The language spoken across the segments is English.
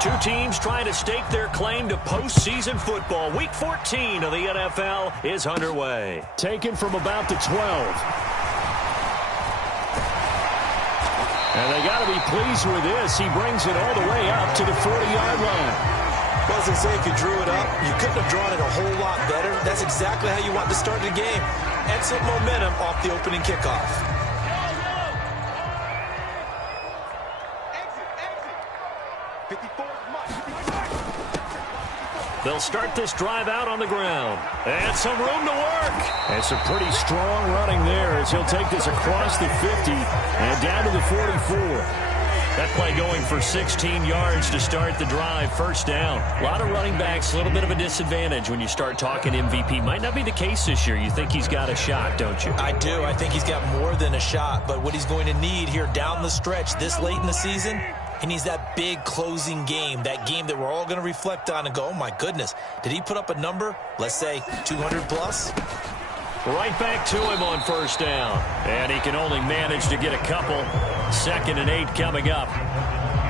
Two teams trying to stake their claim to postseason football. Week 14 of the NFL is underway. Taken from about the 12. And they got to be pleased with this. He brings it all the way up to the 40-yard line. Well, as I say, if you drew it up, you couldn't have drawn it a whole lot better. That's exactly how you want to start the game. Excellent momentum off the opening kickoff. They'll start this drive out on the ground. And some room to work. And some pretty strong running there as he'll take this across the 50 and down to the 44. That play going for 16 yards to start the drive. First down. A lot of running backs, a little bit of a disadvantage when you start talking MVP. Might not be the case this year. You think he's got a shot, don't you? I do. I think he's got more than a shot. But what he's going to need here down the stretch this late in the season, he needs that big closing game, that game that we're all going to reflect on and go, oh, my goodness, did he put up a number, let's say, 200 plus? Right back to him on first down. And he can only manage to get a couple. 2nd and 8 coming up.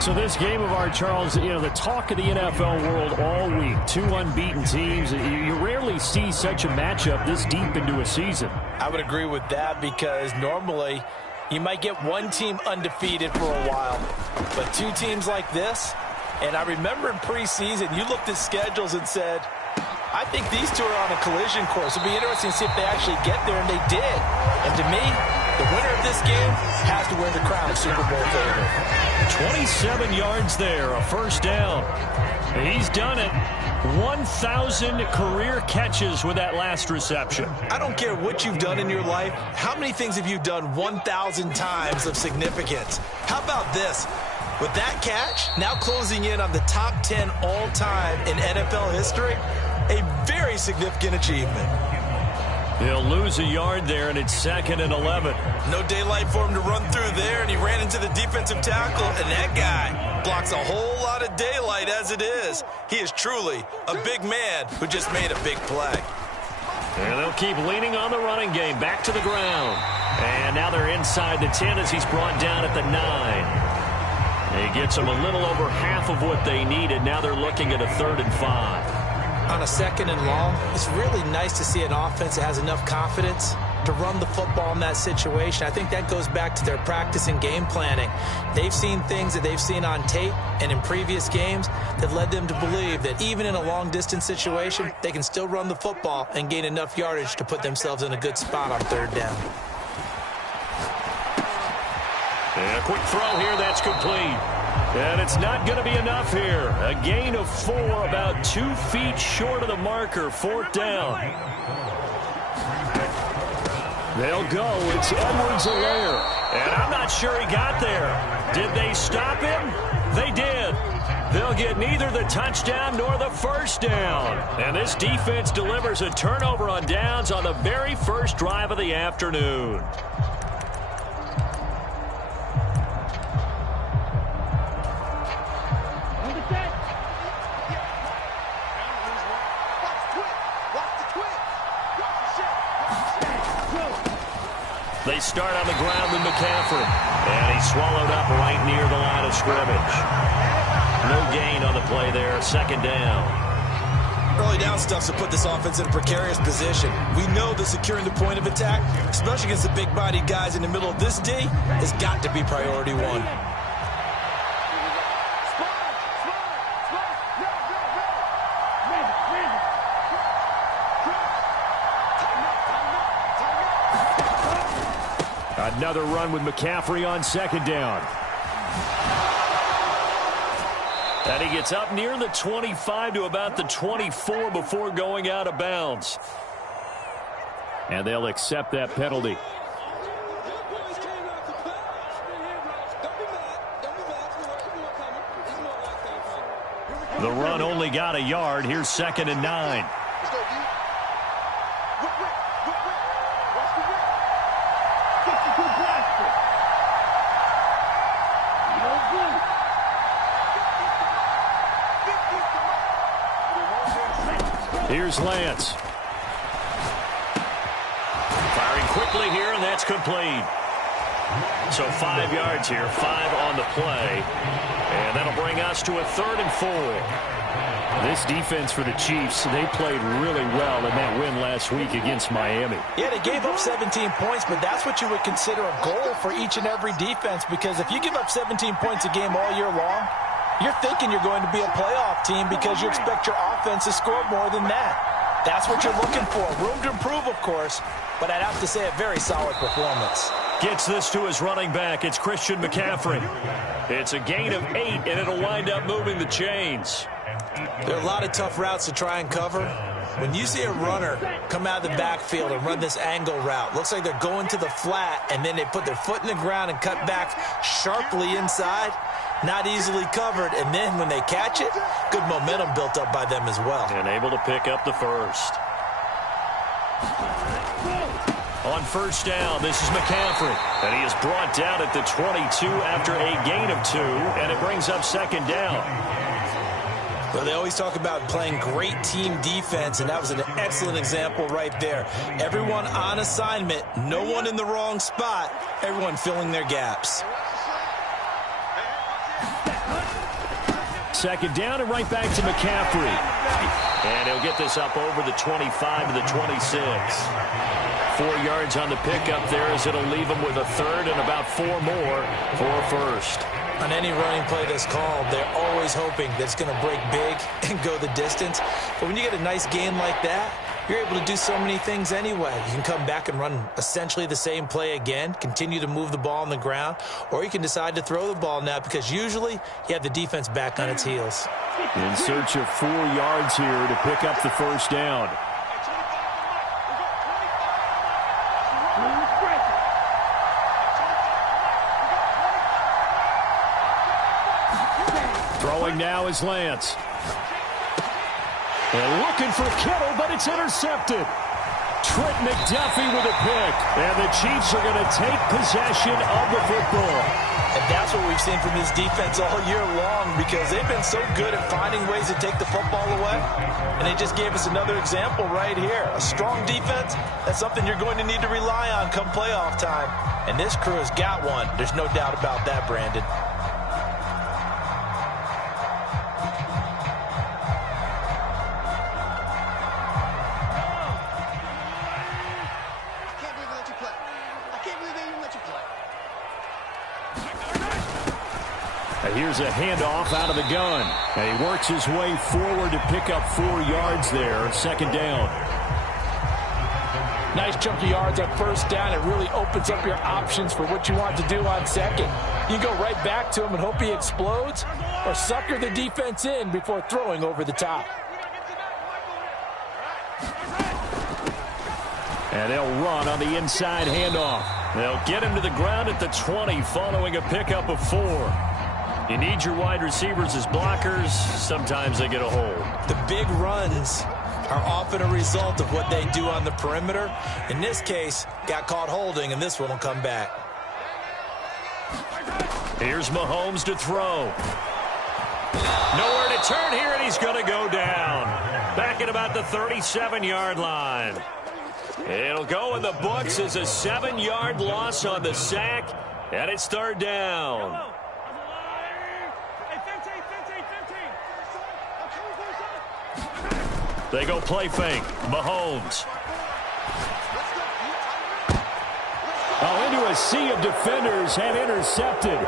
So this game of ours, Charles, you know, the talk of the NFL world all week. Two unbeaten teams. You rarely see such a matchup this deep into a season. I would agree with that because normally you might get one team undefeated for a while. But two teams like this, and I remember in preseason, you looked at schedules and said, I think these two are on a collision course. It'll be interesting to see if they actually get there, and they did. And to me, the winner of this game has to wear the crown of Super Bowl favorite. 27 yards there, a first down. He's done it. 1,000 career catches with that last reception. I don't care what you've done in your life. How many things have you done 1,000 times of significance? How about this? With that catch, now closing in on the top 10 all-time in NFL history, a very significant achievement. He'll lose a yard there, and it's 2nd and 11. No daylight for him to run through there, and he ran into the defensive tackle, and that guy blocks a whole lot of daylight as it is. He is truly a big man who just made a big play. And they'll keep leaning on the running game. Back to the ground. And now they're inside the 10 as he's brought down at the 9. He gets them a little over half of what they needed. Now they're looking at a 3rd and 5. On a 2nd and long, it's really nice to see an offense that has enough confidence to run the football in that situation. I think that goes back to their practice and game planning. They've seen things that they've seen on tape and in previous games that led them to believe that even in a long-distance situation, they can still run the football and gain enough yardage to put themselves in a good spot on 3rd down. And a quick throw here, that's complete. And it's not going to be enough here. A gain of 4, about 2 feet short of the marker. 4th down. They'll go. It's Edwards-Helaire. And I'm not sure he got there. Did they stop him? They did. They'll get neither the touchdown nor the first down. And this defense delivers a turnover on downs on the very first drive of the afternoon. They start on the ground with McCaffrey. And he's swallowed up right near the line of scrimmage. No gain on the play there. 2nd down. Early down stuff to put this offense in a precarious position. We know that securing the point of attack, especially against the big-bodied guys in the middle of this D, has got to be priority 1. Another run with McCaffrey on 2nd down. And he gets up near the 25 to about the 24 before going out of bounds. And they'll accept that penalty. The run only got a yard. Here's 2nd and 9. Here's Lance. Firing quickly here, and that's complete. So 5 yards here, 5 on the play. And that'll bring us to a 3rd and 4. This defense for the Chiefs, they played really well in that win last week against Miami. Yeah, they gave up 17 points, but that's what you would consider a goal for each and every defense, because if you give up 17 points a game all year long, you're thinking you're going to be a playoff team because you expect your offense to score more than that. That's what you're looking for. Room to improve, of course, but I'd have to say a very solid performance. Gets this to his running back. It's Christian McCaffrey. It's a gain of 8, and it'll wind up moving the chains. There are a lot of tough routes to try and cover. When you see a runner come out of the backfield and run this angle route, looks like they're going to the flat, and then they put their foot in the ground and cut back sharply inside. Not easily covered, and then when they catch it, good momentum built up by them as well. And able to pick up the first. On first down, this is McCaffrey. And he is brought down at the 22 after a gain of 2, and it brings up 2nd down. Well, they always talk about playing great team defense, and that was an excellent example right there. Everyone on assignment, no one in the wrong spot, everyone filling their gaps. 2nd down and right back to McCaffrey. And he'll get this up over the 25 to the 26. 4 yards on the pickup there as it'll leave him with a 3rd and about 4 more for a first. On any running play that's called, they're always hoping that it's going to break big and go the distance. But when you get a nice gain like that, you're able to do so many things anyway. You can come back and run essentially the same play again, continue to move the ball on the ground, or you can decide to throw the ball now because usually you have the defense back on its heels. In search of 4 yards here to pick up the first down. Throwing now is Lance. And looking for Kittle, but it's intercepted. Trent McDuffie with a pick. And the Chiefs are going to take possession of the football. And that's what we've seen from this defense all year long, because they've been so good at finding ways to take the football away. And they just gave us another example right here. A strong defense, that's something you're going to need to rely on come playoff time. And this crew has got one. There's no doubt about that, Brandon. Here's a handoff out of the gun. And he works his way forward to pick up 4 yards there. 2nd down. Nice chunk of yards on first down. It really opens up your options for what you want to do on second. You go right back to him and hope he explodes, or sucker the defense in before throwing over the top. And they'll run on the inside handoff. They'll get him to the ground at the 20 following a pickup of 4. You need your wide receivers as blockers. Sometimes they get a hold. The big runs are often a result of what they do on the perimeter. In this case, got caught holding, and this one will come back. Here's Mahomes to throw. Nowhere to turn here, and he's going to go down. Back at about the 37-yard line. It'll go in the books as a 7-yard loss on the sack, and it's 3rd down. They go play fake. Mahomes. Oh, into a sea of defenders and intercepted.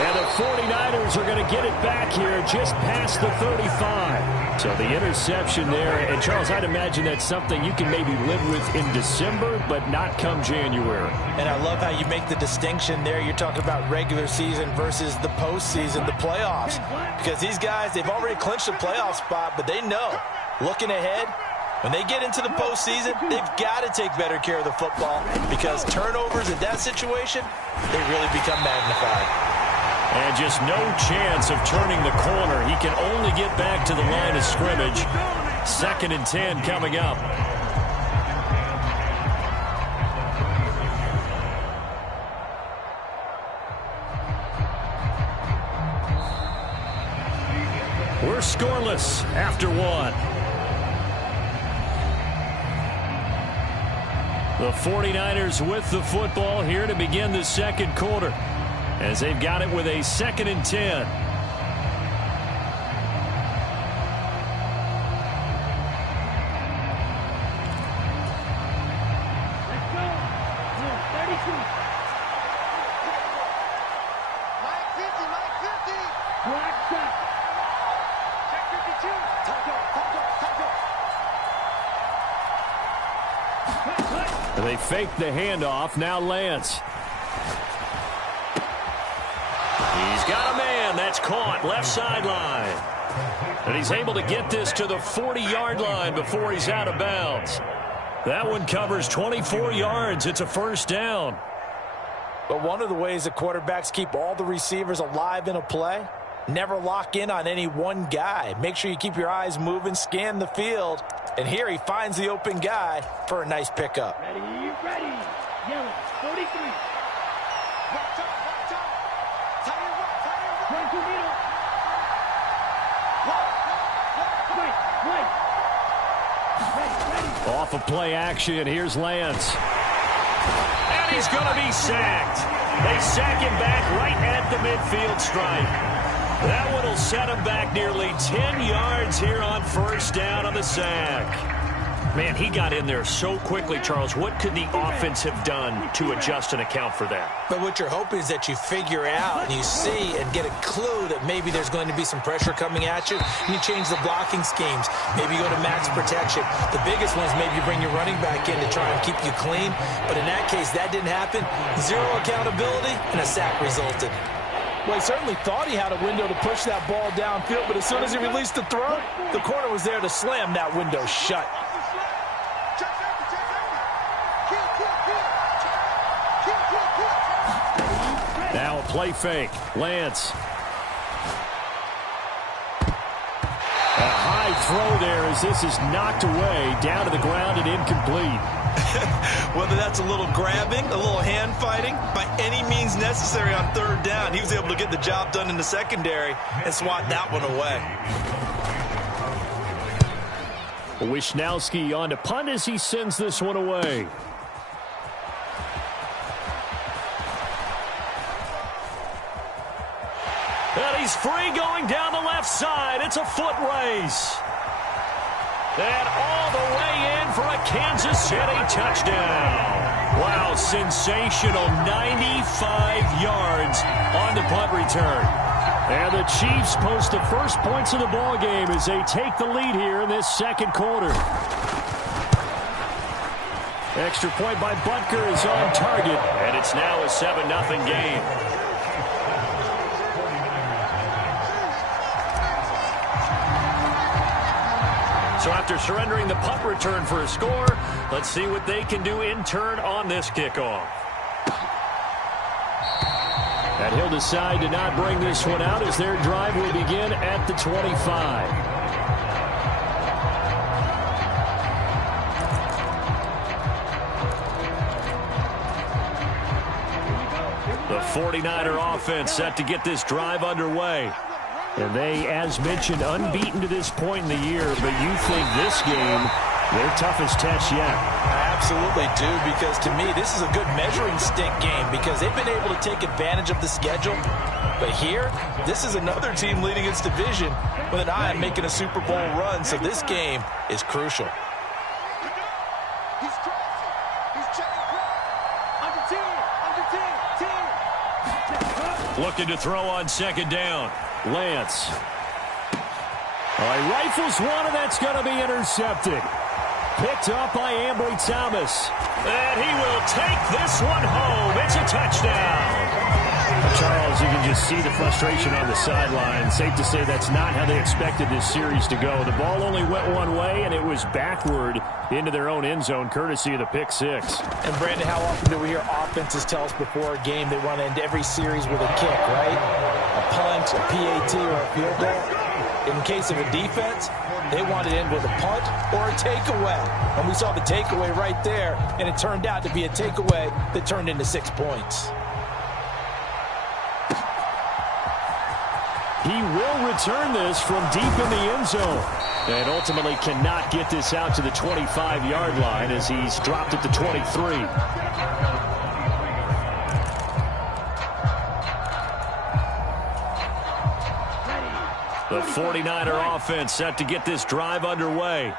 And the 49ers are going to get it back here just past the 35. So the interception there. And, Charles, I'd imagine that's something you can maybe live with in December, but not come January. And I love how you make the distinction there. You're talking about regular season versus the postseason, the playoffs. Because these guys, they've already clinched a playoff spot, but they know, looking ahead, when they get into the postseason, they've got to take better care of the football, because turnovers in that situation, they really become magnified. And just no chance of turning the corner. He can only get back to the line of scrimmage. 2nd and 10 coming up. We're scoreless after 1. The 49ers with the football here to begin the 2nd quarter. as they've got it with a 2nd and 10. They fake the handoff. Now Lance. He's got a man. That's caught. Left sideline. And he's able to get this to the 40-yard line before he's out of bounds. That one covers 24 yards. It's a 1st down. But one of the ways that quarterbacks keep all the receivers alive in a play, never lock in on any one guy. Make sure you keep your eyes moving, scan the field. And here he finds the open guy for a nice pickup. Ready. Yellow, 43. Watch out. Tight end. Run to middle. Ready. Off of play action, here's Lance. And he's going to be sacked. They sack him back right at the midfield stripe. That one will set him back nearly 10 yards here on 1st down on the sack. Man, he got in there so quickly, Charles. What could the offense have done to adjust and account for that? But what you're hoping is that you figure out and you see and get a clue that maybe there's going to be some pressure coming at you, and you change the blocking schemes. Maybe you go to max protection. The biggest one is maybe you bring your running back in to try and keep you clean. But in that case, that didn't happen. 0 accountability, and a sack resulted. Well, he certainly thought he had a window to push that ball downfield, but as soon as he released the throw, the corner was there to slam that window shut. Now a play fake. Lance. A high throw there as this is knocked away, down to the ground and incomplete. Whether that's a little grabbing, a little hand fighting, by any means necessary on 3rd down, he was able to get the job done in the secondary and swat that one away. Wisnowski on to punt as he sends this one away. And he's free going down the left side. It's a foot race. And all the way in for a Kansas City touchdown. Wow, sensational 95 yards on the punt return. And the Chiefs post the first points of the ball game as they take the lead here in this 2nd quarter. Extra point by Butker is on target, and it's now a 7-0 game. So after surrendering the punt return for a score, let's see what they can do in turn on this kickoff. And he'll decide to not bring this one out as their drive will begin at the 25. The 49er offense set to get this drive underway. And they, as mentioned, unbeaten to this point in the year, but you think this game, their toughest test yet. I absolutely do, because to me, this is a good measuring stick game because they've been able to take advantage of the schedule. But here, this is another team leading its division with an eye on making a Super Bowl run, so this game is crucial. He's crossing. He's checking crowd. Under 10. Looking to throw on 2nd down. Lance. All right, rifles one, and that's going to be intercepted. Picked up by Ambry Thomas. And he will take this one home. It's a touchdown. Charles, you can just see the frustration on the sideline. Safe to say that's not how they expected this series to go. The ball only went one way, and it was backward into their own end zone, courtesy of the pick 6. And, Brandon, how often do we hear offenses tell us before a game they want to end every series with a kick, right? A punt, a PAT, or a field goal. In case of a defense, they want to end with a punt or a takeaway. And we saw the takeaway right there, and it turned out to be a takeaway that turned into 6 points. He will return this from deep in the end zone. And ultimately cannot get this out to the 25-yard line as he's dropped at the 23. The 49er offense set to get this drive underway.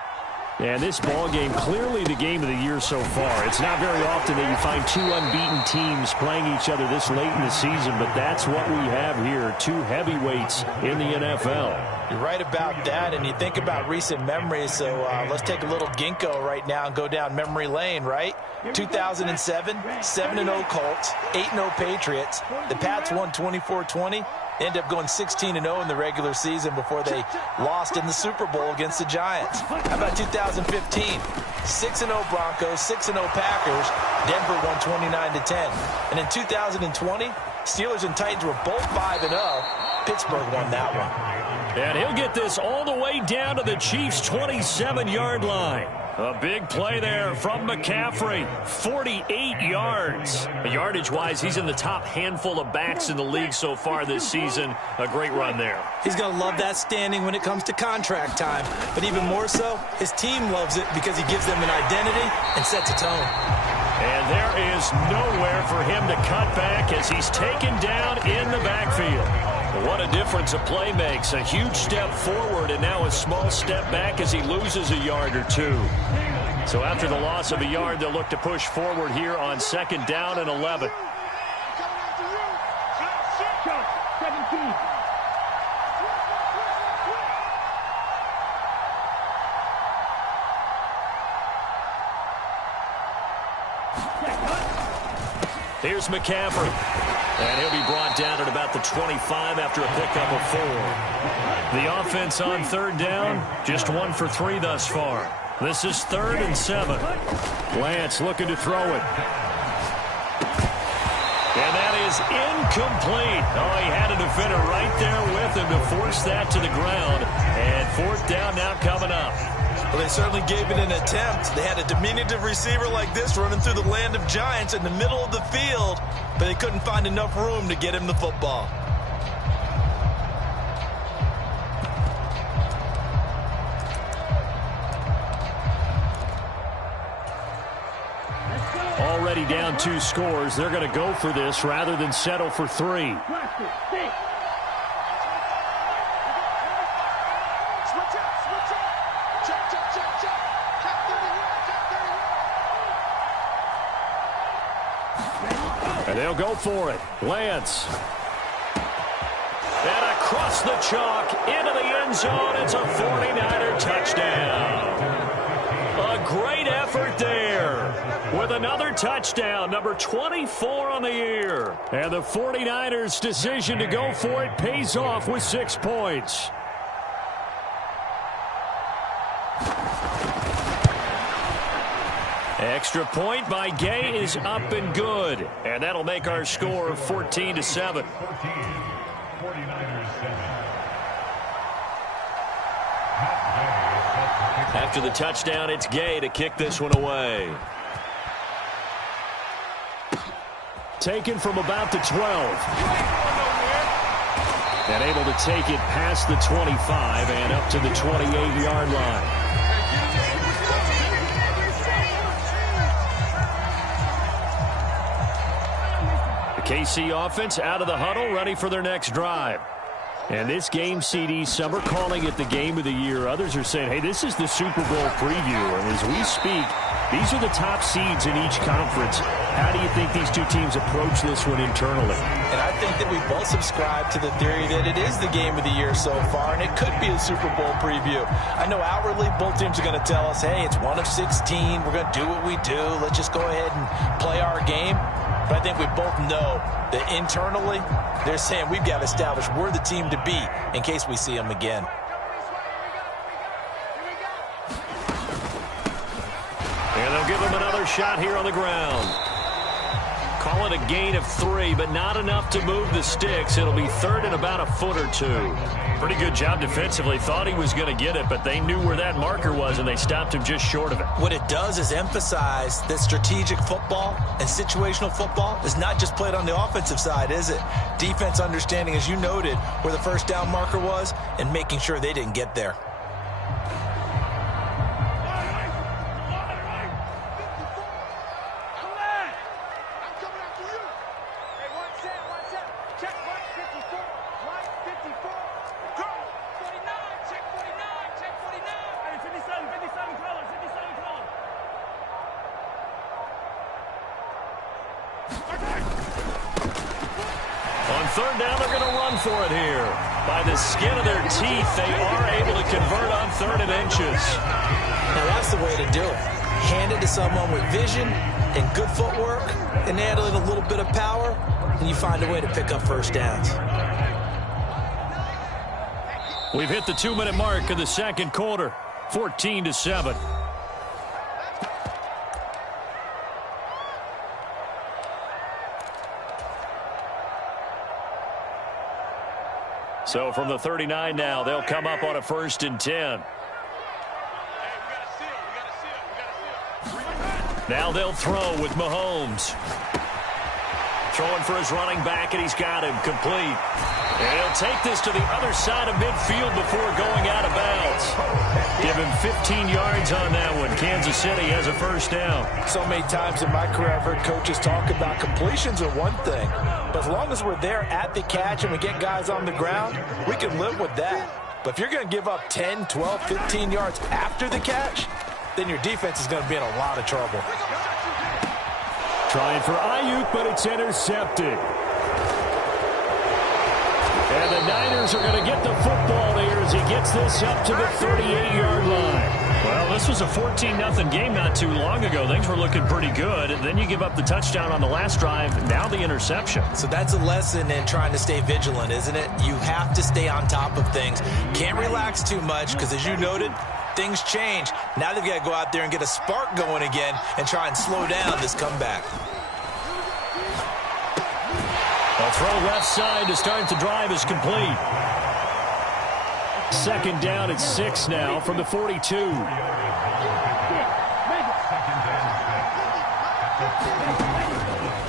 And this ball game, clearly the game of the year so far. It's not very often that you find two unbeaten teams playing each other this late in the season, but that's what we have here, two heavyweights in the NFL. You're right about that, and you think about recent memories, so let's take a little ginkgo right now and go down memory lane, right? 2007, 7-0 Colts, 8-0 Patriots. The Pats won 24-20. Ended up going 16-0 in the regular season before they lost in the Super Bowl against the Giants. How about 2015? 6-0 Broncos, 6-0 Packers. Denver won 29-10. And in 2020, Steelers and Titans were both 5-0. Pittsburgh won that one. And he'll get this all the way down to the Chiefs' 27-yard line. A big play there from McCaffrey, 48 yards. Yardage-wise, he's in the top handful of backs in the league so far this season. A great run there. He's going to love that standing when it comes to contract time. But even more so, his team loves it because he gives them an identity and sets a tone. And there is nowhere for him to cut back as he's taken down in the backfield. What a difference a play makes. A huge step forward and now a small step back as he loses a yard or two. So after the loss of a yard, they'll look to push forward here on 2nd down and 11. Here's McCaffrey. And he'll be brought down at about the 25 after a pickup of 4. The offense on 3rd down, just 1 for 3 thus far. This is 3rd and 7. Lance looking to throw it. And that is incomplete. Oh, he had a defender right there with him to force that to the ground. And 4th down now coming up. Well, they certainly gave it an attempt. They had a diminutive receiver like this running through the land of giants in the middle of the field, but they couldn't find enough room to get him the football. Already down 2 scores. They're going to go for this rather than settle for 3. And they'll go for it. Lance. And across the chalk into the end zone. It's a 49er touchdown. A great effort there with another touchdown, number 24 on the year. And the 49ers' decision to go for it pays off with 6 points. Extra point by Gay is up and good. And that'll make our score 14-7. After the touchdown, it's Gay to kick this one away. Taken from about the 12. And able to take it past the 25 and up to the 28-yard line. KC offense out of the huddle, ready for their next drive. And this game, CD, some are calling it the game of the year. Others are saying, hey, this is the Super Bowl preview. And as we speak, these are the top seeds in each conference. How do you think these two teams approach this one internally? And I think that we both subscribe to the theory that it is the game of the year so far, and it could be a Super Bowl preview. I know outwardly both teams are going to tell us, hey, it's 1 of 16. We're going to do what we do. Let's just go ahead and play our game. But I think we both know that internally, they're saying we've got to establish we're the team to beat in case we see them again. And they'll give him another shot here on the ground. Call it a gain of 3, but not enough to move the sticks. It'll be 3rd and about a foot or 2. Pretty good job defensively. Thought he was going to get it, but they knew where that marker was, and they stopped him just short of it. What it does is emphasize that strategic football and situational football is not just played on the offensive side, is it? Defense understanding, as you noted, where the first down marker was and making sure they didn't get there. third down, they're going to run for it here. By the skin of their teeth, they are able to convert on 3rd and inches. Now, that's the way to do it. Hand it to someone with vision and good footwork, and add a little bit of power, and you find a way to pick up first downs. We've hit the 2-minute mark of the second quarter, 14-7. So from the 39 now, they'll come up on a 1st and 10. Now they'll throw with Mahomes. Throwing for his running back, and he's got him complete. And he'll take this to the other side of midfield before going out of bounds. Give him 15 yards on that one. Kansas City has a first down. So many times in my career I've heard coaches talk about completions are one thing. But as long as we're there at the catch and we get guys on the ground, we can live with that. But if you're going to give up 10, 12, 15 yards after the catch, then your defense is going to be in a lot of trouble. Trying for Ayuk, but it's intercepted. And the Niners are going to get the football here as he gets this up to the 38-yard line. Well, this was a 14-0 game not too long ago. Things were looking pretty good. And then you give up the touchdown on the last drive, now the interception. So that's a lesson in trying to stay vigilant, isn't it? You have to stay on top of things. Can't relax too much because, as you noted, things change. Now they've got to go out there and get a spark going again and try and slow down this comeback. A throw left side to start the drive is complete. 2nd down at 6 now from the 42.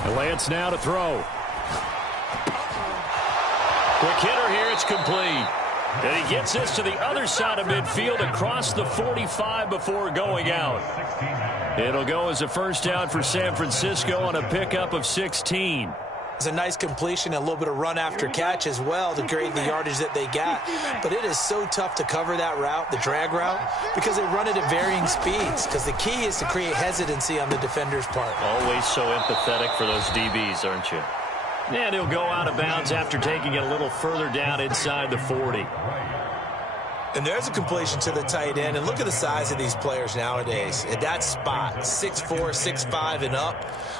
And Lance now to throw. Quick hitter here, it's complete. And he gets this to the other side of midfield across the 45 before going out. It'll go as a first down for San Francisco on a pickup of 16. It's a nice completion and a little bit of run after catch as well to create the yardage that they got. But it is so tough to cover that route, the drag route, because they run it at varying speeds. Because the key is to create hesitancy on the defender's part. Always so empathetic for those DBs, aren't you? And he'll go out of bounds after taking it a little further down inside the 40. And there's a completion to the tight end. And look at the size of these players nowadays. At that spot, 6'4", 6'5", and up.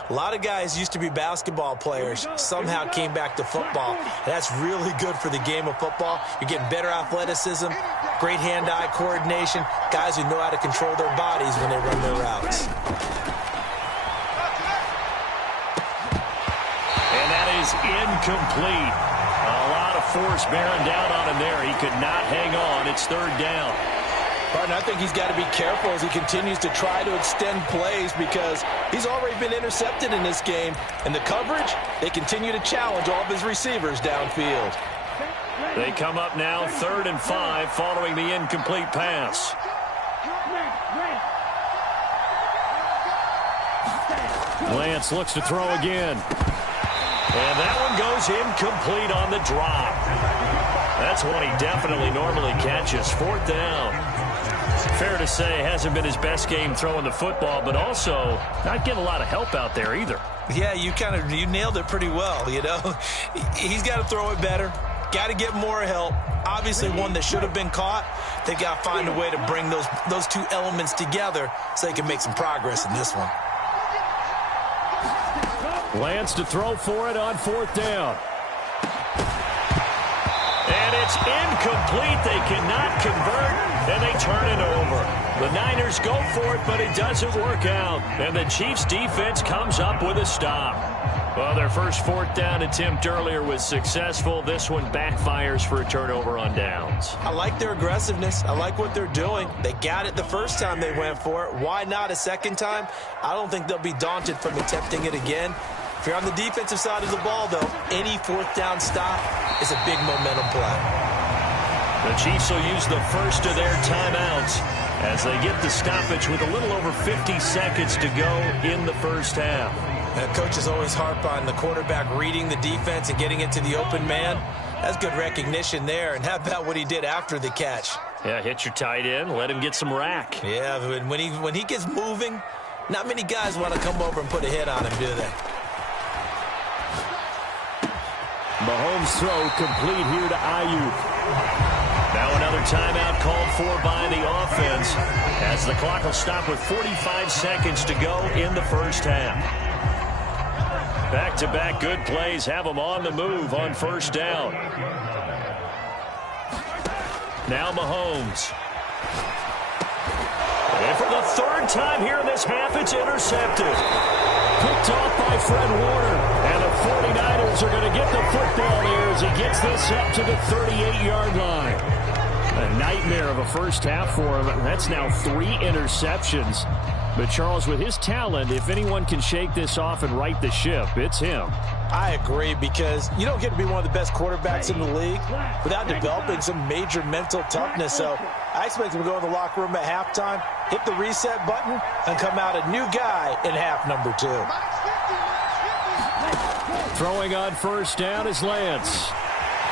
A lot of guys used to be basketball players, somehow came back to football. And that's really good for the game of football. You're getting better athleticism, great hand-eye coordination, guys who know how to control their bodies when they run their routes. And that is incomplete. A lot of force bearing down on him there. He could not hang on. It's 3rd down. Martin, I think he's got to be careful as he continues to try to extend plays because he's already been intercepted in this game. And the coverage, they continue to challenge all of his receivers downfield. They come up now 3rd and 5 following the incomplete pass. Lance looks to throw again. And that one goes incomplete on the drop. That's one he definitely normally catches. 4th down. Fair to say, hasn't been his best game throwing the football, but also not getting a lot of help out there either. Yeah, you nailed it pretty well, you know. He's got to throw it better. Got to get more help. Obviously one that should have been caught. They've got to find a way to bring those two elements together so they can make some progress in this one. Lance to throw for it on 4th down. And it's incomplete. They cannot convert, and they turn it over. The Niners go for it, but it doesn't work out. And the Chiefs' defense comes up with a stop. Well, their first 4th down attempt earlier was successful. This one backfires for a turnover on downs. I like their aggressiveness. I like what they're doing. They got it the first time they went for it. Why not a second time? I don't think they'll be daunted from attempting it again. If you're on the defensive side of the ball, though, any 4th down stop is a big momentum play. The Chiefs will use the first of their timeouts as they get the stoppage with a little over 50 seconds to go in the first half. And coaches always harp on the quarterback reading the defense and getting it to the open man. That's good recognition there. And how about what he did after the catch? Yeah, hit your tight end, let him get some rack. Yeah, but when he gets moving, not many guys want to come over and put a hit on him, do they? Mahomes' throw complete here to Ayuk. Now another timeout called for by the offense as the clock will stop with 45 seconds to go in the first half. Back-to-back good plays have them on the move on first down. Now Mahomes. And for the third time here in this half, it's intercepted. Picked off by Fred Warner. And the 49ers are going to get the football here as he gets this up to the 38-yard line. A nightmare of a first half for him. That's now 3 interceptions. But, Charles, with his talent, if anyone can shake this off and right the ship, it's him. I agree, because you don't get to be one of the best quarterbacks in the league without developing some major mental toughness. So I expect him to go in the locker room at halftime, hit the reset button, and come out a new guy in half number 2. Throwing on first down is Lance.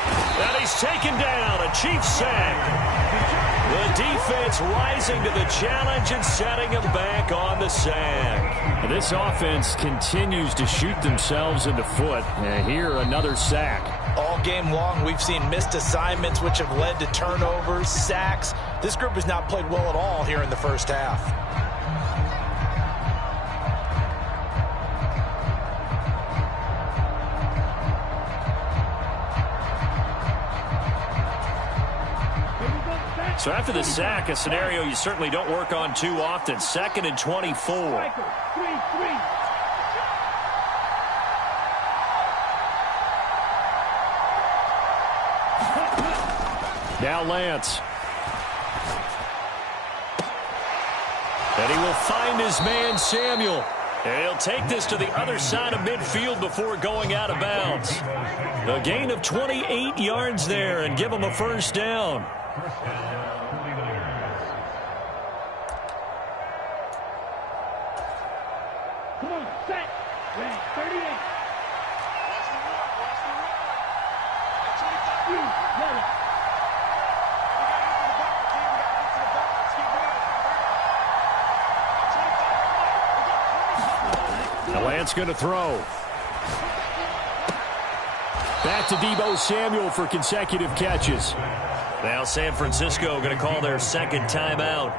And he's taken down, a Chiefs sack. The defense rising to the challenge and setting him back on the sack. This offense continues to shoot themselves in the foot. And here, another sack. All game long, we've seen missed assignments, which have led to turnovers, sacks. This group has not played well at all here in the first half. So after the sack, a scenario you certainly don't work on too often. 2nd and 24. Now Lance. And he will find his man, Samuel. And he'll take this to the other side of midfield before going out of bounds. A gain of 28 yards there and give him a first down. Come on, set. Red, 38. Now Lance going to throw. Back to Deebo Samuel for consecutive catches. Now San Francisco going to call their second timeout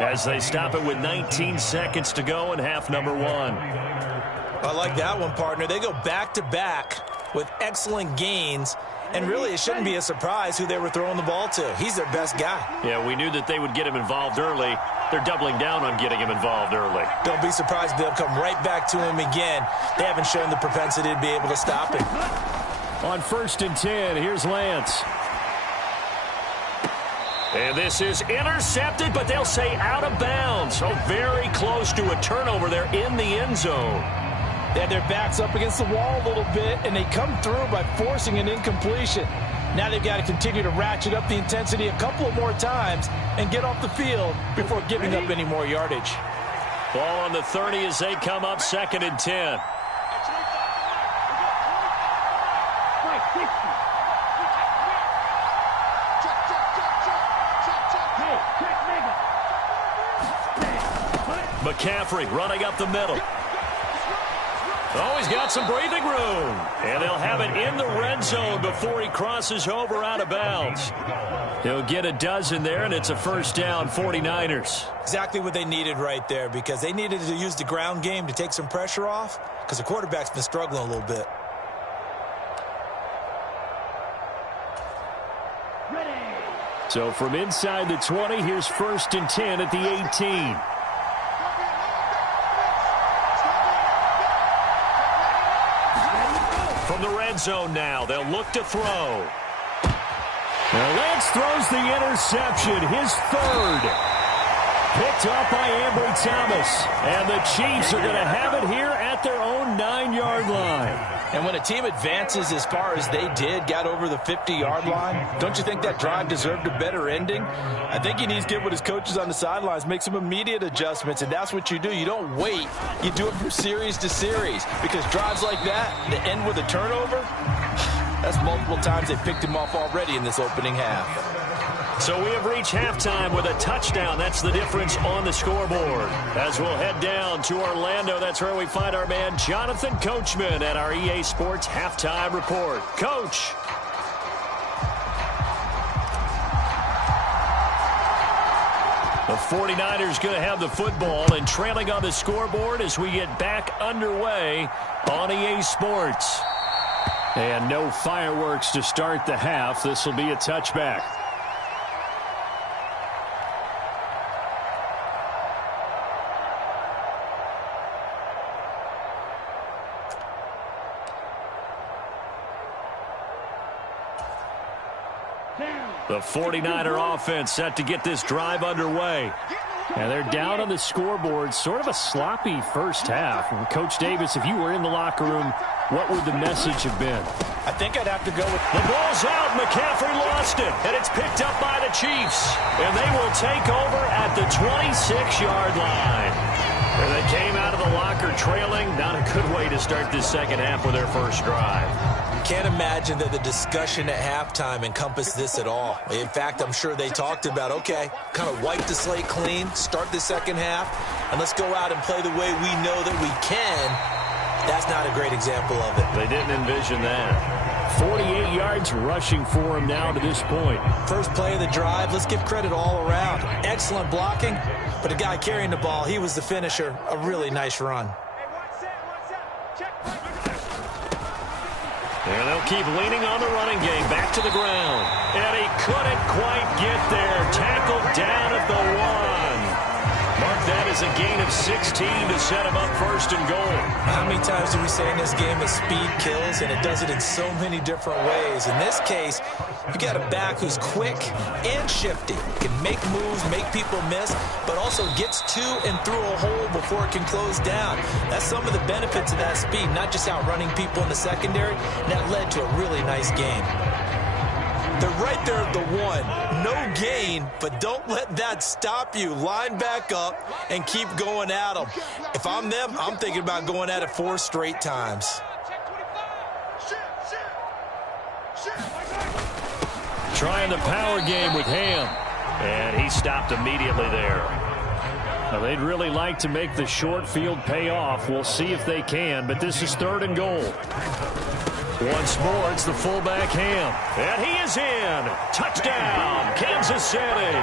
as they stop it with 19 seconds to go in half number 1. I like that one, partner. They go back-to-back with excellent gains, and really it shouldn't be a surprise who they were throwing the ball to. He's their best guy. Yeah, we knew that they would get him involved early. They're doubling down on getting him involved early. Don't be surprised if they'll come right back to him again. They haven't shown the propensity to be able to stop him. On 1st and 10, here's Lance. And this is intercepted, but they'll say out of bounds. So very close to a turnover there in the end zone. They had their backs up against the wall a little bit, and they come through by forcing an incompletion. Now they've got to continue to ratchet up the intensity a couple of more times and get off the field before giving up any more yardage. Ball on the 30 as they come up 2nd and 10. McCaffrey running up the middle. Oh, he's got some breathing room. And they'll have it in the red zone before he crosses over out of bounds. He'll get a dozen there, and it's a first down, 49ers. Exactly what they needed right there, because they needed to use the ground game to take some pressure off, because the quarterback's been struggling a little bit. So from inside the 20, here's 1st and 10 at the 18. From the red zone now, they'll look to throw. Now Lance throws the interception, his 3rd. Picked up by Ambry Thomas. And the Chiefs are going to have it here at their own 9-yard line. And when a team advances as far as they did, got over the 50-yard line, don't you think that drive deserved a better ending? I think he needs to get with his coaches on the sidelines, make some immediate adjustments, and that's what you do. You don't wait. You do it from series to series, because drives like that, that end with a turnover, that's multiple times they picked him off already in this opening half. So we have reached halftime with a touchdown. That's the difference on the scoreboard. As we'll head down to Orlando, that's where we find our man Jonathan Coachman at our EA Sports Halftime Report. Coach. The 49ers going to have the football and trailing on the scoreboard as we get back underway on EA Sports. And no fireworks to start the half. This will be a touchback. The 49er offense set to get this drive underway. And they're down on the scoreboard. Sort of a sloppy first half. And Coach Davis, if you were in the locker room, what would the message have been? I think I'd have to go with... The ball's out. McCaffrey lost it. And it's picked up by the Chiefs. And they will take over at the 26-yard line. And they came out of the locker trailing. Not a good way to start this second half with their first drive. Can't imagine that the discussion at halftime encompassed this at all. In fact, I'm sure they talked about, okay, kind of wipe the slate clean, start the second half, and let's go out and play the way we know that we can. That's not a great example of it. They didn't envision that. 48 yards rushing for him now to this point. First play of the drive, let's give credit all around. Excellent blocking, but the guy carrying the ball, he was the finisher. A really nice run. And they'll keep leaning on the running game. Back to the ground. And he couldn't quite get there. Tackled down at the 1. Mark that as a gain of 16 to set him up first and goal. How many times do we say in this game that speed kills, and it does it in so many different ways? In this case, you got a back who's quick and shifty. Can make moves, make people miss, but also gets to and through a hole before it can close down. That's some of the benefits of that speed, not just outrunning people in the secondary. And that led to a really nice game. They're right there at the 1. No gain, but don't let that stop you. Line back up and keep going at them. If I'm them, I'm thinking about going at it 4 straight times. Trying the power game with Ham. And he stopped immediately there. Now, they'd really like to make the short field pay off. We'll see if they can, but this is 3rd and goal. Once more, it's the fullback Ham. And he is in. Touchdown, Kansas City.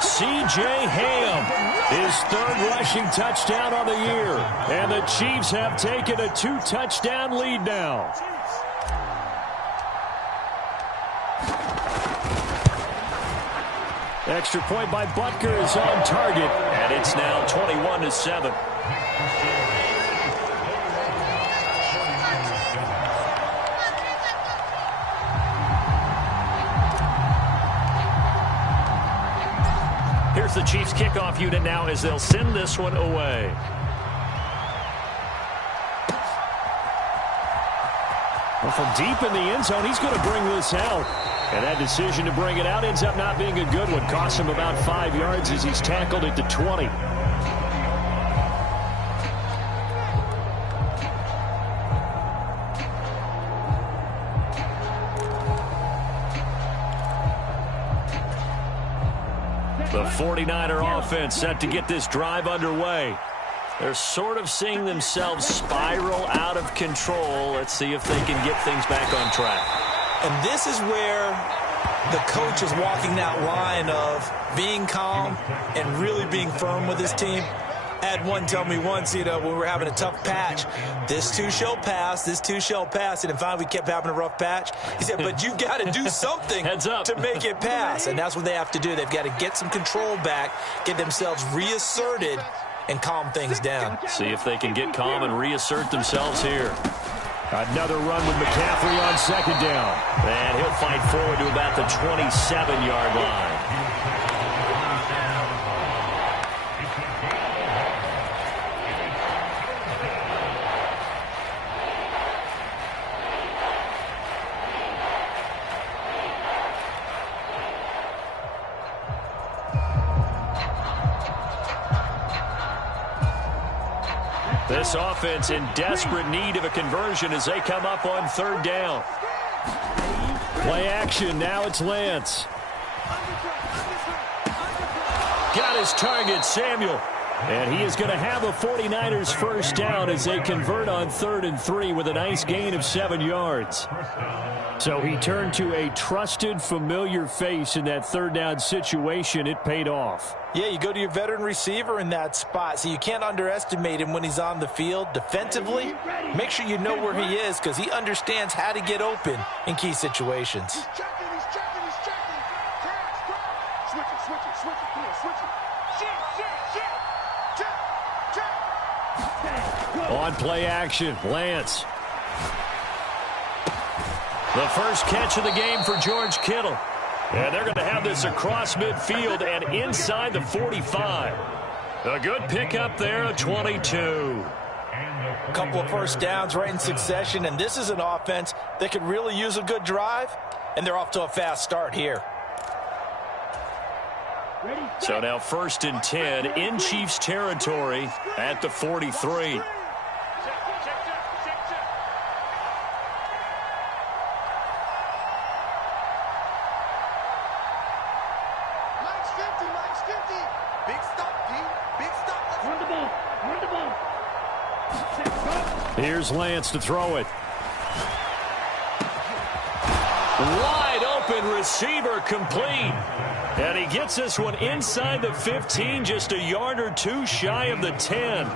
C.J. Ham, his 3rd rushing touchdown on the year. And the Chiefs have taken a 2-touchdown lead now. Extra point by Butker is on target. And it's now 21-7. Here's the Chiefs kickoff unit now as they'll send this one away. Well, from deep in the end zone, he's going to bring this out. And that decision to bring it out ends up not being a good one. Costs him about 5 yards as he's tackled at the 20. The 49er offense set to get this drive underway. They're sort of seeing themselves spiral out of control. Let's see if they can get things back on track. And this is where the coach is walking that line of being calm and really being firm with his team. I had one tell me once, when we were having a tough patch, this too shall pass, this too shall pass. And finally we kept having a rough patch. He said, but you got to do something to make it pass. And that's what they have to do. They've got to get some control back, get themselves reasserted, and calm things down. See if they can get calm and reassert themselves here. Another run with McCaffrey on 2nd down. And he'll fight forward to about the 27-yard line. This offense in desperate need of a conversion as they come up on 3rd down. Play action. Now it's Lance. Got his target, Samuel. And he is going to have a 49ers first down as they convert on 3rd and 3 with a nice gain of 7 yards. So he turned to a trusted, familiar face in that 3rd down situation. It paid off. Yeah, you go to your veteran receiver in that spot, so you can't underestimate him when he's on the field. Defensively, make sure you know where he is because he understands how to get open in key situations. He's checking. Switch it. Come on, switch it. Check. On play action, Lance. The first catch of the game for George Kittle. And they're going to have this across midfield and inside the 45. A good pickup there at 22. A couple of first downs right in succession, and this is an offense that could really use a good drive, and they're off to a fast start here. So now 1st and 10 in Chiefs territory at the 43. Here's Lance to throw it. Wide open receiver complete. And he gets this one inside the 15, just a yard or two shy of the 10.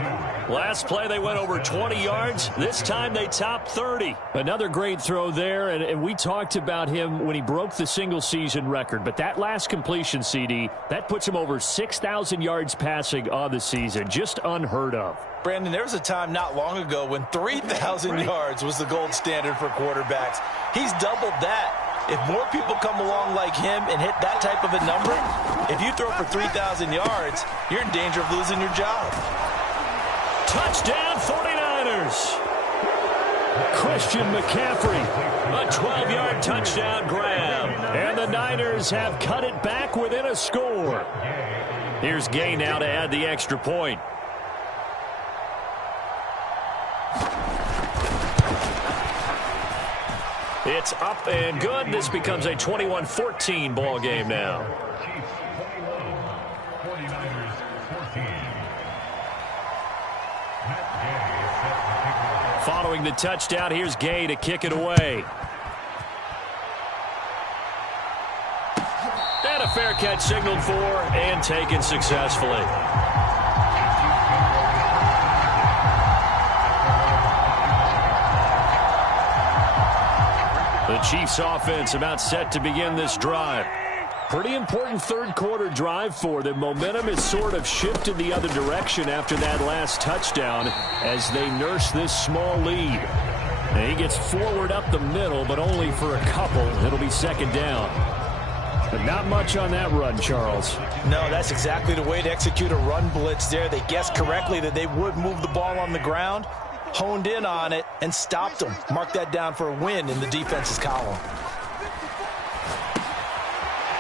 Last play they went over 20 yards. This time they topped 30. Another great throw there, and we talked about him when he broke the single-season record. But that last completion, CD, that puts him over 6,000 yards passing on the season. Just unheard of. Brandon, there was a time not long ago when 3,000 yards was the gold standard for quarterbacks. He's doubled that. If more people come along like him and hit that type of a number, if you throw for 3,000 yards, you're in danger of losing your job. Touchdown 49ers. Christian McCaffrey, a 12-yard touchdown grab. And the Niners have cut it back within a score. Here's Gay now to add the extra point. It's up and good. This becomes a 21-14 ball game now. Following the touchdown, here's Gay to kick it away. And a fair catch signaled for and taken successfully. The Chiefs offense about set to begin this drive. Pretty important third quarter drive for them. Momentum has sort of shifted the other direction after that last touchdown as they nurse this small lead. And he gets forward up the middle, but only for a couple. It'll be 2nd down. But not much on that run, Charles. No, that's exactly the way to execute a run blitz there. They guessed correctly that they would move the ball on the ground, honed in on it, and stopped them. Mark that down for a win in the defense's column.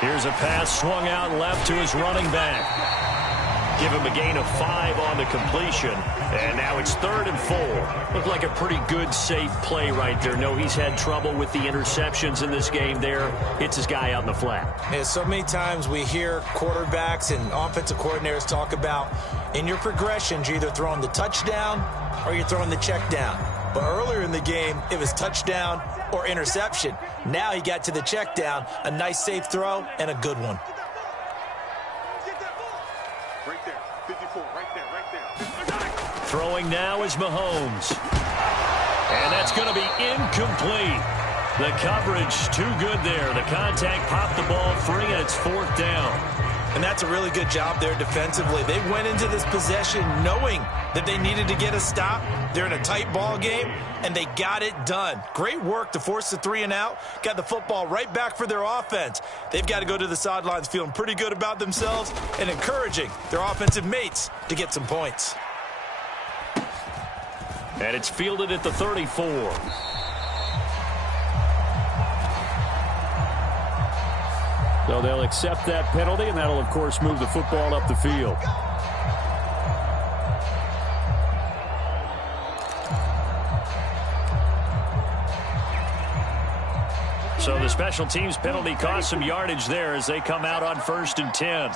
Here's a pass swung out left to his running back. Give him a gain of 5 on the completion. And now it's 3rd and 4. Looked like a pretty good, safe play right there. No, he's had trouble with the interceptions in this game there. Hits his guy out in the flat. Yeah, so many times we hear quarterbacks and offensive coordinators talk about in your progressions, you're either throwing the touchdown or you're throwing the check down. But earlier in the game, it was touchdown or interception. Now he got to the check down, a nice safe throw, and a good one. Right there, 54, right there. Throwing now is Mahomes. And that's going to be incomplete. The coverage too good there. The contact popped the ball free, and it's 4th down. And that's a really good job there defensively. They went into this possession knowing that they needed to get a stop. They're in a tight ball game, and they got it done. Great work to force the 3 and out. Got the football right back for their offense. They've got to go to the sidelines feeling pretty good about themselves and encouraging their offensive mates to get some points. And it's fielded at the 34. So they'll accept that penalty, and that'll, of course, move the football up the field. So the special teams penalty cost some yardage there as they come out on 1st and 10.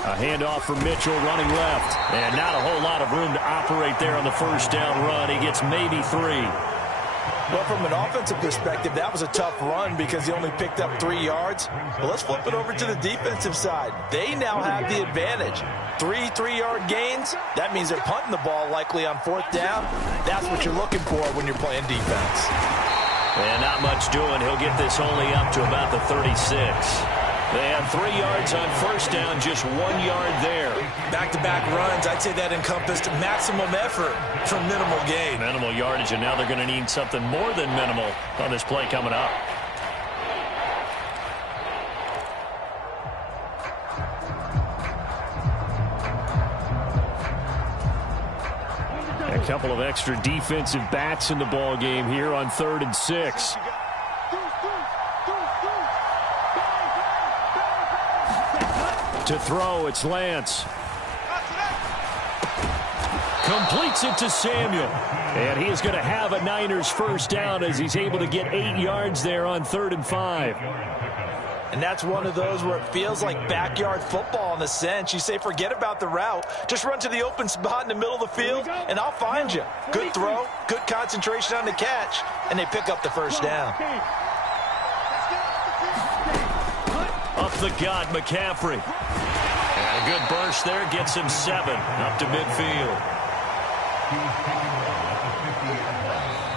A handoff from Mitchell running left. And not a whole lot of room to operate there on the first down run. He gets maybe 3. Well, from an offensive perspective, that was a tough run because he only picked up 3 yards. Well, let's flip it over to the defensive side. They now have the advantage. 3 3-yard gains. That means they're punting the ball likely on 4th down. That's what you're looking for when you're playing defense. And not much doing. He'll get this only up to about the 36. They have 3 yards on 1st down, just 1 yard there. Back-to-back runs, I'd say that encompassed maximum effort for minimal gain. Minimal yardage, and now they're going to need something more than minimal on this play coming up. A couple of extra defensive backs in the ball game here on 3rd and 6. To throw, it's Lance. Completes it to Samuel. And he is going to have a Niners first down as he's able to get 8 yards there on 3rd and 5. And that's one of those where it feels like backyard football in a sense. You say, forget about the route. Just run to the open spot in the middle of the field, and I'll find you. Good throw, good concentration on the catch, and they pick up the first down. Up the gut, McCaffrey. And a good burst there gets him 7 up to midfield.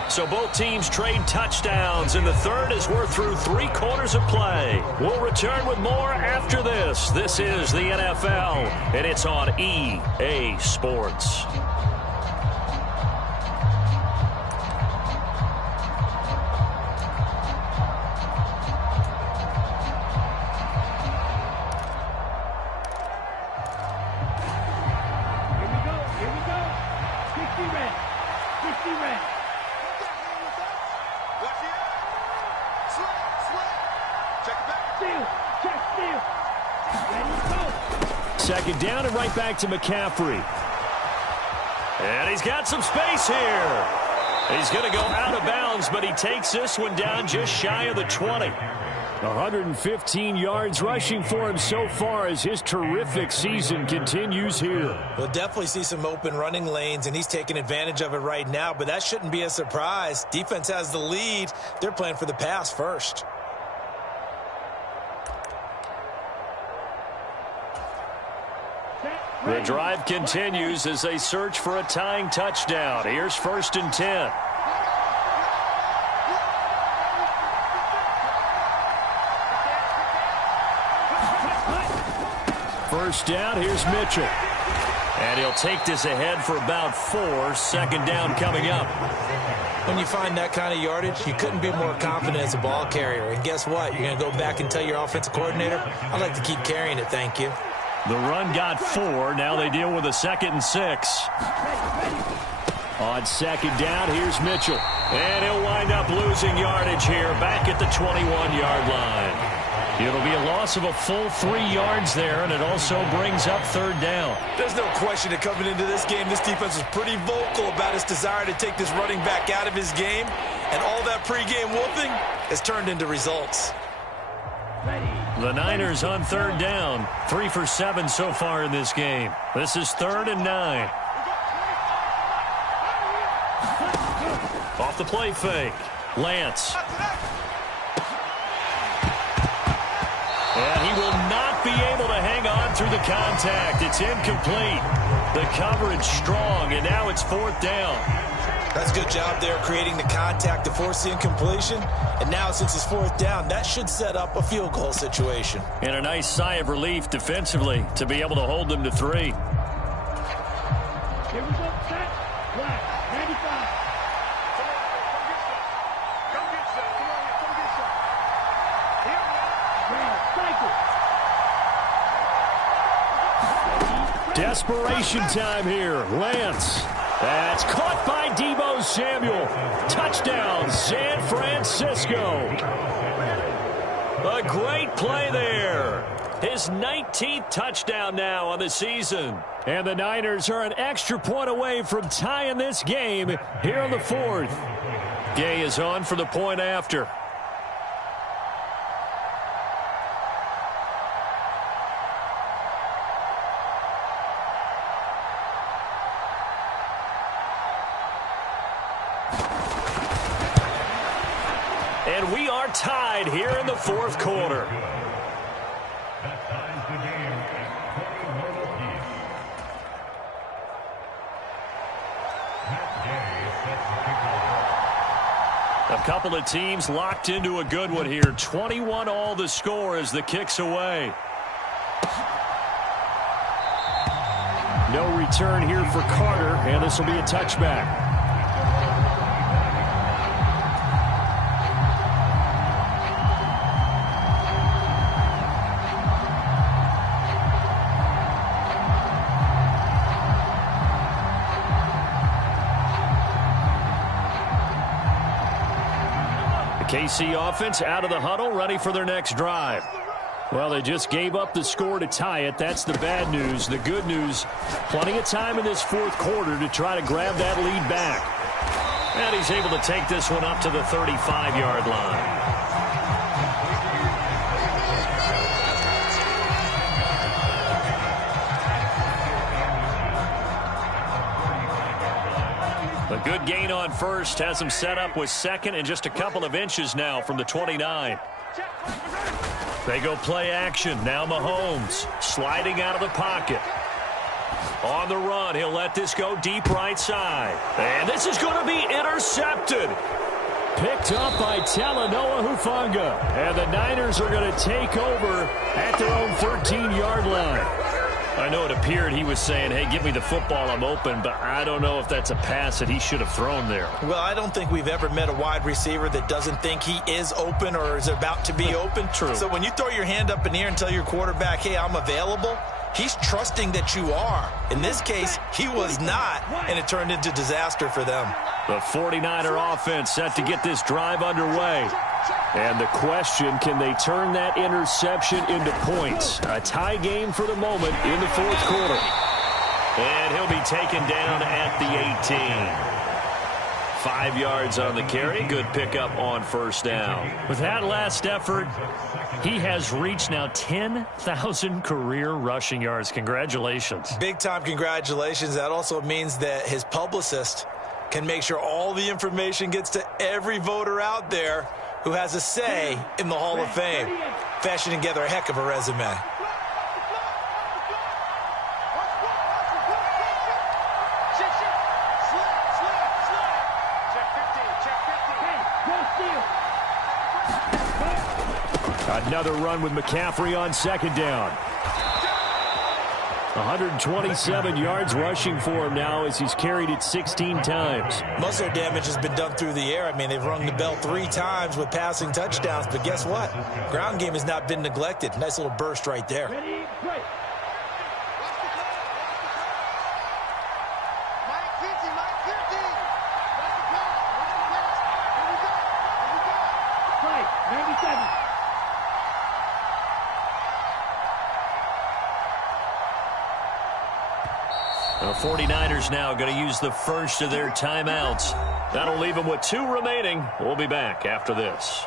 So both teams trade touchdowns, and the third as we're through 3 quarters of play. We'll return with more after this. This is the NFL, and it's on EA Sports. Second down and right back to McCaffrey. And he's got some space here. He's going to go out of bounds, but he takes this one down just shy of the 20. 115 yards rushing for him so far as his terrific season continues here. We'll definitely see some open running lanes, and he's taking advantage of it right now, but that shouldn't be a surprise. Defense has the lead. They're playing for the pass first. The drive continues as they search for a tying touchdown. Here's 1st and 10. First down, here's Mitchell. And he'll take this ahead for about 4. Second down coming up. When you find that kind of yardage, you couldn't be more confident as a ball carrier. And guess what? You're going to go back and tell your offensive coordinator, I'd like to keep carrying it, thank you. The run got 4. Now they deal with a 2nd and 6. On second down, here's Mitchell. And he'll wind up losing yardage here back at the 21-yard line. It'll be a loss of a full 3 yards there, and it also brings up 3rd down. There's no question that coming into this game, this defense was pretty vocal about its desire to take this running back out of his game. And all that pregame whooping has turned into results. The Niners on 3rd down. 3 for 7 so far in this game. This is 3rd and 9. Off the play fake. Lance. And he will not be able to hang on through the contact. It's incomplete. The coverage strong, and now it's 4th down. That's a good job there creating the contact to force the incompletion. And now since it's 4th down, that should set up a field goal situation. And a nice sigh of relief defensively to be able to hold them to 3. Here we go, set, black, 95. Come get some. Come get some. Here we go. Desperation time here. Lance. That's caught by Deebo Samuel. Touchdown, San Francisco. A great play there. His 19th touchdown now on the season. And the Niners are an extra point away from tying this game here in the 4th. Gay is on for the point after. And we are tied here in the fourth quarter. A couple of teams locked into a good one here. 21 all the score as the kick's away. No return here for Carter, and this will be a touchback. KC offense out of the huddle, ready for their next drive. Well, they just gave up the score to tie it. That's the bad news. The good news, plenty of time in this fourth quarter to try to grab that lead back. And he's able to take this one up to the 35-yard line. A good gain on first has him set up with second and just a couple of inches now from the 29. They go play action. Now Mahomes sliding out of the pocket. On the run, he'll let this go deep right side. And this is going to be intercepted. Picked up by Talanoa Hufanga. And the Niners are going to take over at their own 13-yard line. I know it appeared he was saying, hey, give me the football, I'm open, but I don't know if that's a pass that he should have thrown there. Well, I don't think we've ever met a wide receiver that doesn't think he is open or is about to be open. True. So when you throw your hand up in the air and tell your quarterback, hey, I'm available, he's trusting that you are. In this case, he was not, and it turned into disaster for them. The 49er offense set to get this drive underway. And the question, can they turn that interception into points? A tie game for the moment in the fourth quarter. And he'll be taken down at the 18. 5 yards on the carry. Good pickup on first down. With that last effort, he has reached now 10,000 career rushing yards. Congratulations. Big-time congratulations. That also means that his publicist can make sure all the information gets to every voter out there who has a say in the Hall of Fame. Fashioning together a heck of a resume. Another run with McCaffrey on second down. 127 yards rushing for him now as he's carried it 16 times. Most of their damage has been done through the air. I mean, they've rung the bell 3 times with passing touchdowns, but guess what? Ground game has not been neglected. Nice little burst right there. The 49ers now going to use the first of their timeouts. That'll leave them with 2 remaining. We'll be back after this.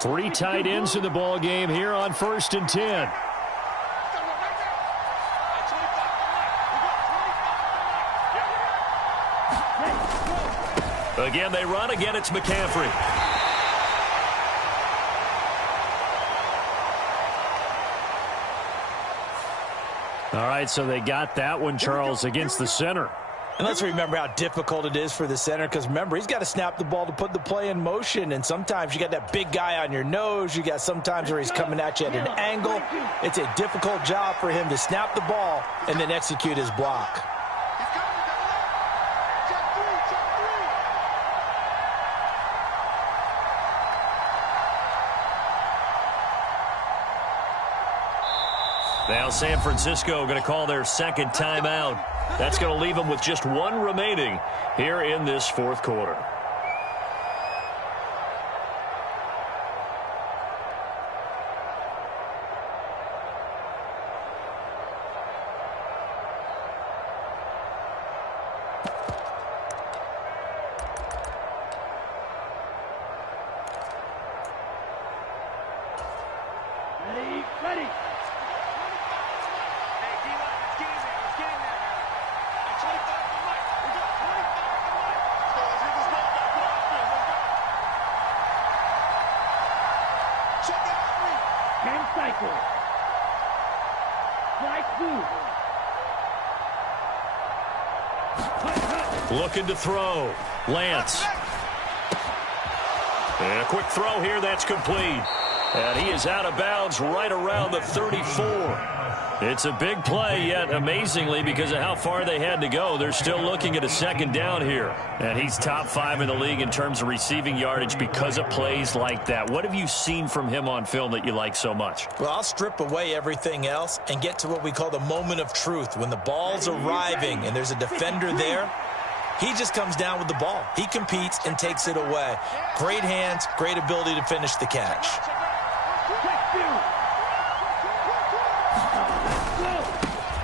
Three tight ends in the ball game here on 1st and 10. Again, they run. Again, it's McCaffrey. All right, so they got that one, Charles, against the center. And let's remember how difficult it is for the center, because remember, he's got to snap the ball to put the play in motion, and sometimes you got that big guy on your nose. You got sometimes where he's coming at you at an angle. It's a difficult job for him to snap the ball and then execute his block. Now San Francisco going to call their second timeout. That's going to leave them with just one remaining here in this fourth quarter. Ready. Cycle. Looking to throw. Lance. And a quick throw here. That's complete. And he is out of bounds right around the 34. It's a big play, yet amazingly, because of how far they had to go, they're still looking at a second down here. And he's top 5 in the league in terms of receiving yardage because of plays like that. What have you seen from him on film that you like so much? Well, I'll strip away everything else and get to what we call the moment of truth. When the ball's arriving and there's a defender there, he just comes down with the ball. He competes and takes it away. Great hands, great ability to finish the catch.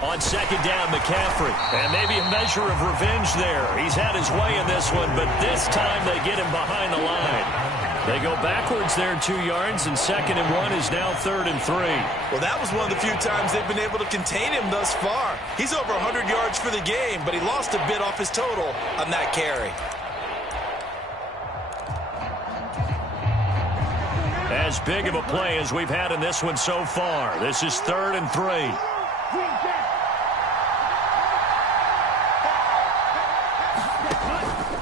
On second down, McCaffrey. And maybe a measure of revenge there. He's had his way in this one, but this time they get him behind the line. They go backwards there 2 yards, and 2nd and 1 is now 3rd and 3. Well, that was one of the few times they've been able to contain him thus far. He's over 100 yards for the game, but he lost a bit off his total on that carry. As big of a play as we've had in this one so far. This is 3rd and 3.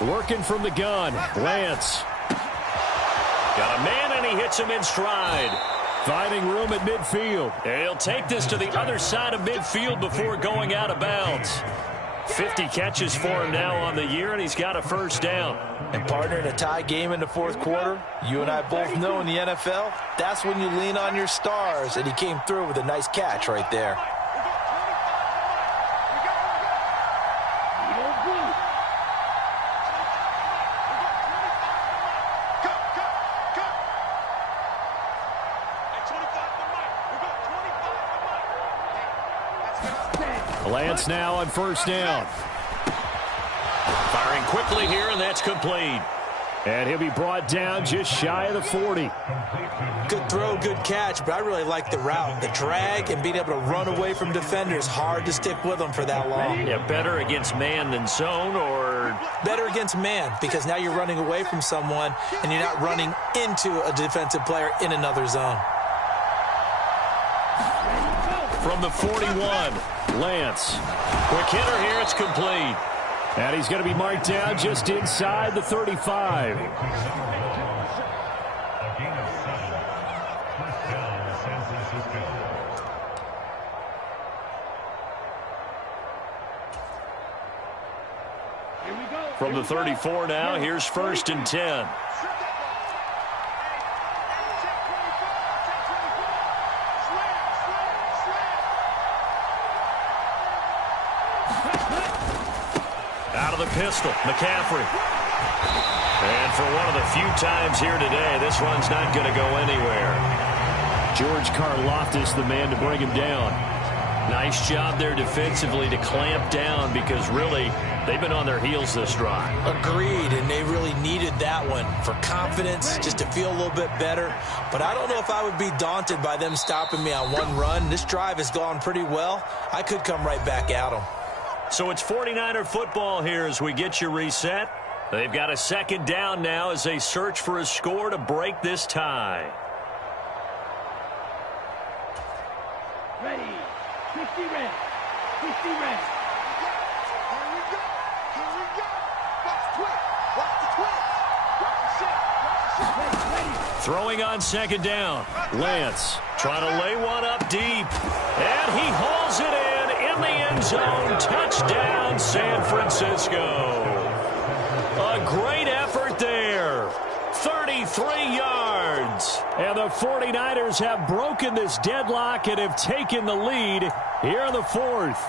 Working from the gun, Lance. Got a man, and he hits him in stride. Finding room at midfield. And he'll take this to the other side of midfield before going out of bounds. 50 catches for him now on the year, and he's got a first down. And partner, in a tie game in the fourth quarter, you and I both know in the NFL, that's when you lean on your stars, and he came through with a nice catch right there. Lance now on first down. Firing quickly here, and that's complete. And he'll be brought down just shy of the 40. Good throw, good catch, but I really like the route. The drag and being able to run away from defenders. Hard to stick with them for that long. Yeah, better against man than zone, or? Better against man, because now you're running away from someone, and you're not running into a defensive player in another zone. From the 41, Lance. Quick hitter here, it's complete. And he's going to be marked down just inside the 35. From the 34 now, here's 1st and 10. Out of the pistol, McCaffrey. And for one of the few times here today, this one's not going to go anywhere. George Karlaftis, the man to bring him down. Nice job there defensively to clamp down, because really they've been on their heels this drive. Agreed, and they really needed that one for confidence, just to feel a little bit better. But I don't know if I would be daunted by them stopping me on one run. This drive has gone pretty well. I could come right back at them. So it's 49er football here as we get you reset. They've got a second down now as they search for a score to break this tie. Ready. 50 red. 50 red. Here we go. Here we go. Watch the twist. Watch the twist. Watch the shit. Watch the shit. Ready. Throwing on second down. Lance trying to lay one up deep. And he hauls it in the end zone. Touchdown, San Francisco. A great effort there. 33 yards. And the 49ers have broken this deadlock and have taken the lead here in the fourth.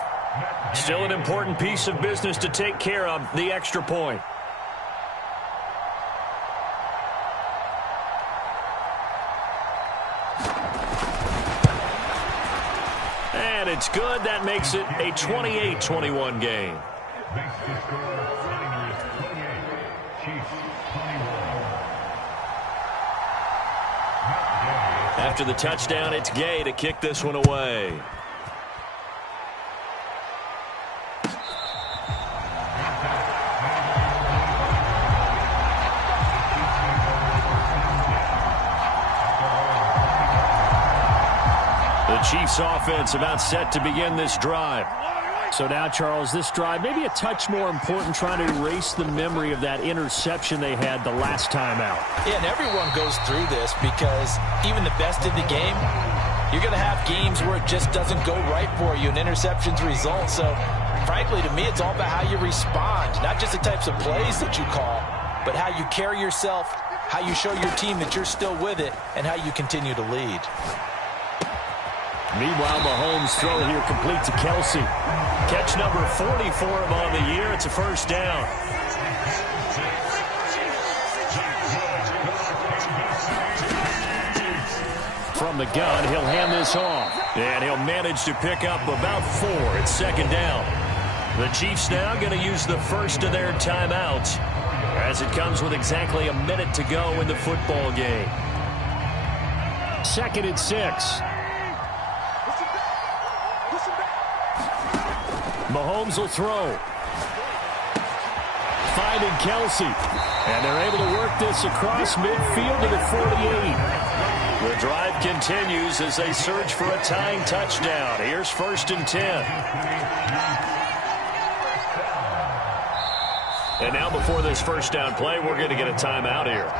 Still an important piece of business to take care of, the extra point. And it's good. That makes it a 28-21 game. After the touchdown, it's Gay to kick this one away. The Chiefs offense about set to begin this drive. So now, Charles, this drive maybe a touch more important, trying to erase the memory of that interception they had the last time out. Yeah, and everyone goes through this because even the best in the game, you're going to have games where it just doesn't go right for you and interceptions result. So, frankly, to me, it's all about how you respond, not just the types of plays that you call, but how you carry yourself, how you show your team that you're still with it, and how you continue to lead. Meanwhile, Mahomes' throw here complete to Kelsey. Catch number 40 for him on the year. It's a first down. From the gun, he'll hand this off. And he'll manage to pick up about 4. It's second down. The Chiefs now going to use the first of their timeouts as it comes with exactly a minute to go in the football game. 2nd and 6. Mahomes will throw. Finding Kelsey. And they're able to work this across midfield to the 48. The drive continues as they search for a tying touchdown. Here's 1st and 10. And now before this first down play, we're going to get a timeout here.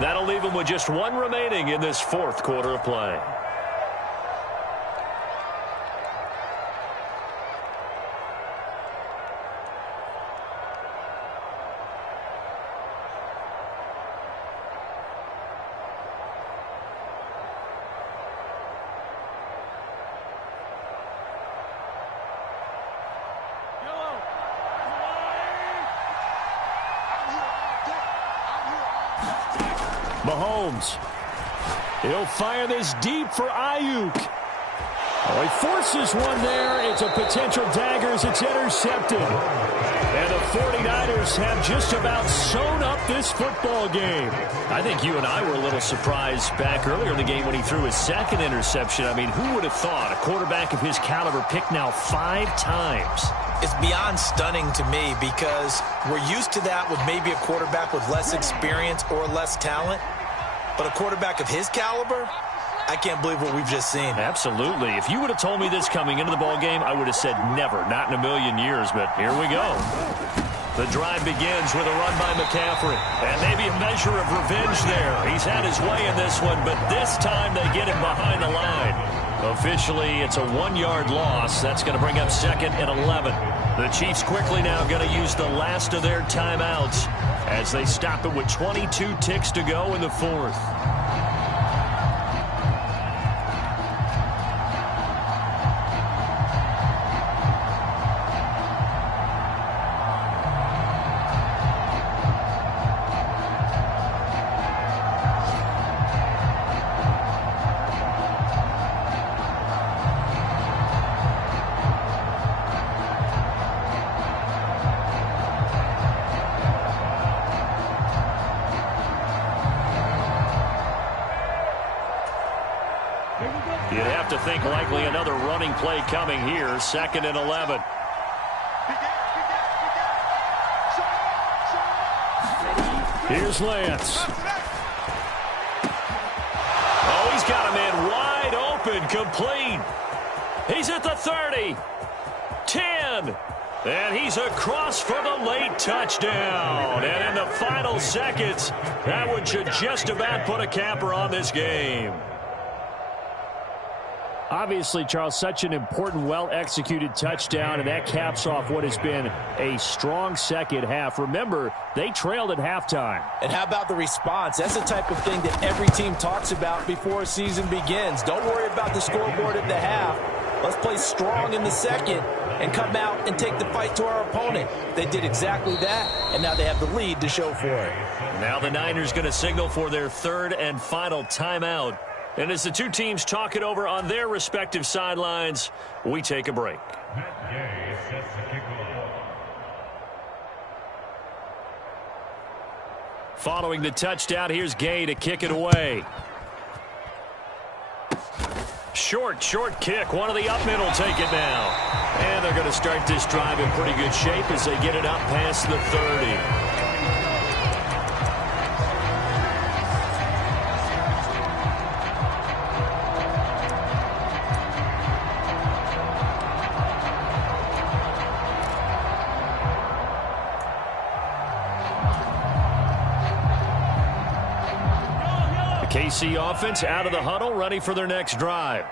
That'll leave them with just 1 remaining in this 4th quarter of play. Mahomes. He'll fire this deep for Ayuk. Oh, he forces one there. It's a potential dagger as it's intercepted. And the 49ers have just about sewn up this football game. I think you and I were a little surprised back earlier in the game when he threw his 2nd interception. I mean, who would have thought a quarterback of his caliber picked now 5 times? It's beyond stunning to me because we're used to that with maybe a quarterback with less experience or less talent. But a quarterback of his caliber, I can't believe what we've just seen. Absolutely. If you would have told me this coming into the ball game, I would have said never, not in a million years. But here we go. The drive begins with a run by McCaffrey. And maybe a measure of revenge there. He's had his way in this one, but this time they get him behind the line. Officially, it's a 1-yard loss. That's going to bring up 2nd and 11. The Chiefs quickly now going to use the last of their timeouts as they stop it with 22 ticks to go in the 4th. You'd have to think likely another running play coming here. 2nd and 11. Here's Lance. Oh, he's got a man wide open, complete. He's at the 30. 10. And he's across for the late touchdown. And in the final seconds, that one should just about put a capper on this game. Obviously, Charles, such an important, well-executed touchdown, and that caps off what has been a strong second half. Remember, they trailed at halftime. And how about the response? That's the type of thing that every team talks about before a season begins. Don't worry about the scoreboard at the half. Let's play strong in the second and come out and take the fight to our opponent. They did exactly that, and now they have the lead to show for it. Now the Niners going to signal for their third and final timeout. And as the two teams talk it over on their respective sidelines, we take a break. Following the touchdown, here's Gay to kick it away. Short kick. One of the up mid will take it now. And they're going to start this drive in pretty good shape as they get it up past the 30. KC offense out of the huddle, ready for their next drive.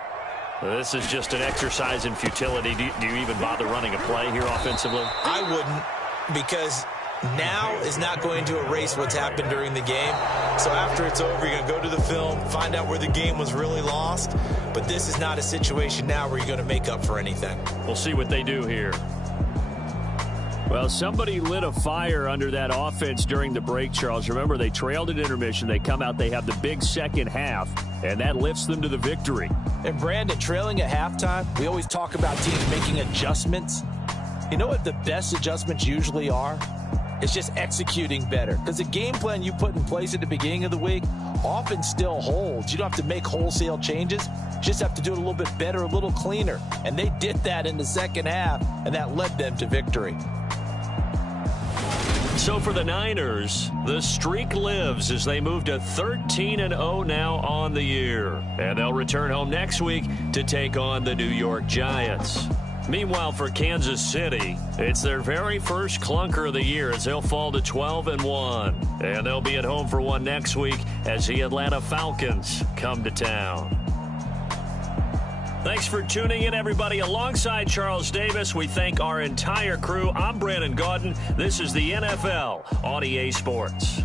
This is just an exercise in futility. Do you even bother running a play here offensively? I wouldn't, because now is not going to erase what's happened during the game. So after it's over, you're going to go to the film, find out where the game was really lost. But this is not a situation now where you're going to make up for anything. We'll see what they do here. Well, somebody lit a fire under that offense during the break, Charles. Remember, they trailed at intermission. They come out, they have the big second half, and that lifts them to the victory. And, Brandon, trailing at halftime, we always talk about teams making adjustments. You know what the best adjustments usually are? It's just executing better. Because the game plan you put in place at the beginning of the week often still holds. You don't have to make wholesale changes. You just have to do it a little bit better, a little cleaner. And they did that in the second half, and that led them to victory. So for the Niners, the streak lives as they move to 13-0 now on the year. And they'll return home next week to take on the New York Giants. Meanwhile, for Kansas City, it's their very first clunker of the year as they'll fall to 12-1. And they'll be at home for one next week as the Atlanta Falcons come to town. Thanks for tuning in, everybody. Alongside Charles Davis, we thank our entire crew. I'm Brandon Gaudin. This is the NFL on EA Sports.